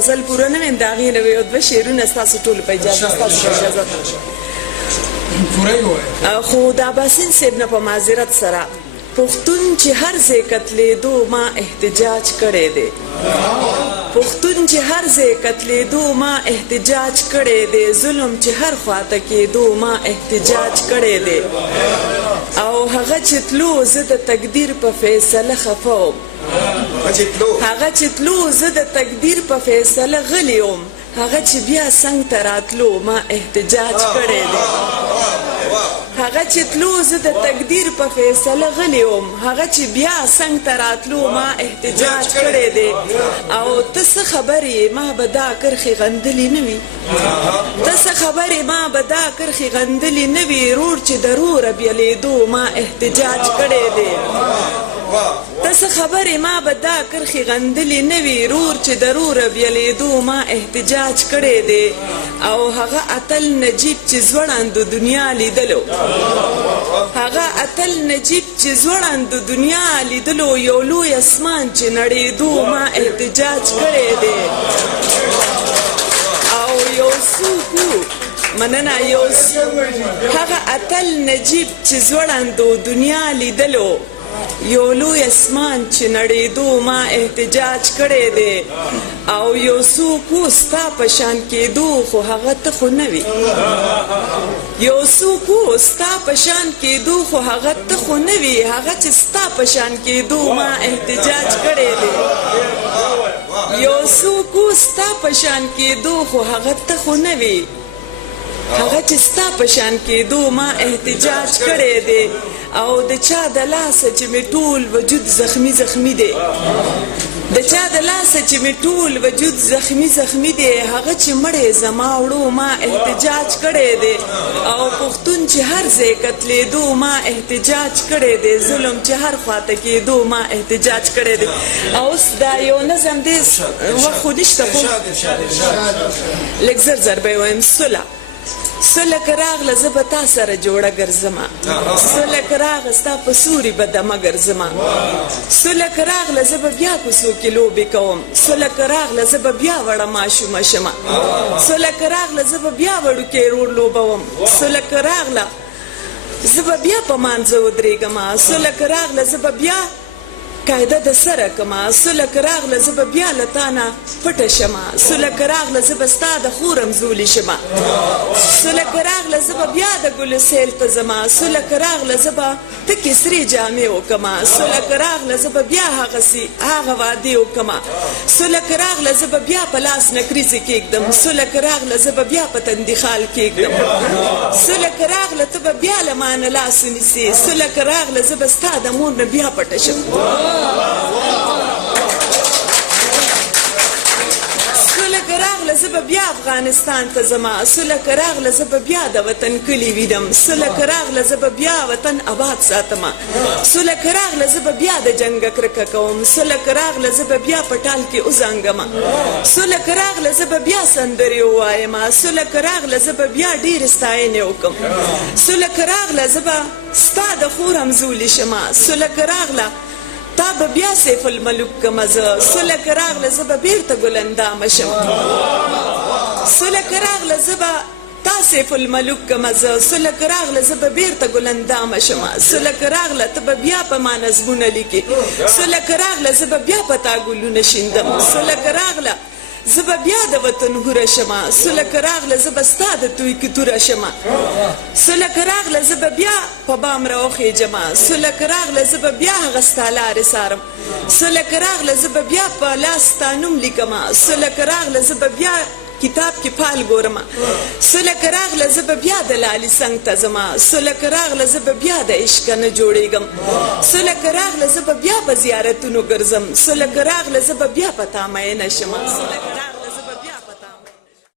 غزل پوره نه ویم د هغې نه به یو دوه شعرونه ستاسو ټولو په اجازه خو د عباسین صاحب نه په معذرت سره پښتون چې هر ځای قتلېدو ما احتجاج کړی دی پښتون چې هر ځای قتلېدو ما احتجاج کړی دی ظلم چې هر خواته کېدو ما احتجاج کړی دی او هغه چې تلو زه د تقدیر په فیصله خفه وم هغه چې تلو زه د تقدیر په فیصله غلی وم هغه چې بیا څنګ ته راتلو ما احتجاج کړی دی هغه چې تلو زه د تقدیر په فیصله غلی وم هغه چې بیا څنګ ته راتلو ما احتجاج کړی دی او ته څه خبرې ما به دا کرښې غندلې نه وي ته څه خبرې ما به دا کرښې غندلې نه وي رور چې د روره بېلېدو ما احتجاج کړی دی ته څه خبرې ما به دا کرښې غندلې نه وي رور چې د روره بېلېدو ما احتجاج کړی دی او هغه اتل نجیب چې ځوړند دنیا لیدلو هغه اتل نجیب چې ځوړند دنیا لیدلو یو لوی اسمان چې نړېدو ما احتجاج کړی دی او یو څوک مننه یو هغه اتل نجیب چې ځوړند دنیا لیدلو یو لوی اسمان چې نړېدو ما احتجاج کړی دی او یو څوک ستا په شان کېدو خو هغه ته خو نه وي یو څوک ستا په شان کېدو خو هغه ته خو نه وي هغه چې ستا په شان کېدو ما احتجاج کړی دی یو څوک ستا په شان کېدو خو هغه ته خو نه وي هغه چې ستا په شان کېدو ما احتجاج کړی دی او د چا د لاسه چې مې ټول وجود زخمی زخمی دی د چا د لاسه چې مې ټول وجود زخمی زخمی دی هغه چې مړی زما وړو ما احتجاج کړی دی او پښتون چې هر ځای قتلېدو ما احتجاج کړی دی ظلم چې هر خواته کېدو ما احتجاج کړی دی او اوس دا یو نظم دی وخت خو نشته خو لږ زر زر به یې وایم سله که راغله زه به تا سره جوړه ګرځمه سله که راغله ستا په سوري به دمه ګرځمه سله که راغله زه به بیا کوڅو کې لوبې کوم سله که راغله زه به بیا وړه ماشومه شمه سله که راغله زه به بیا وړوکی رور لوبوم سله که راغله زه به بیا په مانځه ودرېږمه سله که راغله زه به بیا قاعده د سره کما سله که راغله زه به بیا له تا نه پټه شمه سله که راغله زه به ستا د خور رمزولي شمه سله که راغله زه به بیا د ګلو سیل ته ځمه سله که راغله زه به تکې سرې جامې وکمه سله که راغله زه به بیا هغه وعدې وکمه سله که راغله زه به بیا په لاس نکریزې کېږدم سله که راغله زه به بیا په تندیخال کېږدم سله که راغله ته به بیا له ما نه لاس ونیسې سله که راغله زه به ستا د مور نه بیا پټه شم سله که راغله زه به بیا افغانستان ته ځمه سله که راغله زه به بیا د وطن کلي ویدم سله که راغله زه به بیا وطن آباد ساتمه سله که راغله زه به بیا د جنګه کرکه کوم سله که راغله زه به بیا په ټال کې وزنګمه سله که راغله زه به بیا سندرې ووایمه سله که راغله زه به بیا ډېرې ستاینې وکړم سله که راغله زه به ستا د خور همزولي شمه سله که راغله تا به بیا سیف الملوک کمه زه سله که راغله زه به بیرته ګلندامه شم سله که راغله زه به تا سیف الملوک کمه زه سله که راغله زه به بیرته ګلندامه شمه سله که راغله ته به بیا په ما نظمونه لیکې سله که راغله زه به بیا په تا ګلونه شیندم سله که راغله زه به بیا د وطن هوره شمه سله که راغله زه به ستا د توی کې توره شمه سله که راغله زه به بیا په بام راوخېجمه سله که راغله زه به بیا هغه ستا لارې څارم سله که راغله زه به بیا په لاس ستا نوم لیکمه سله که راغله زه به بیا کتاب کې پال ګورمه سله که راغله زه به بیا د لالي څنګ ته ځمه سله که راغله زه به بیا د عشقه نه جوړېږم سله که راغله زه به بیا په زیارتونو ګرځم سله که راغله زه به بیا په تا مینه شمه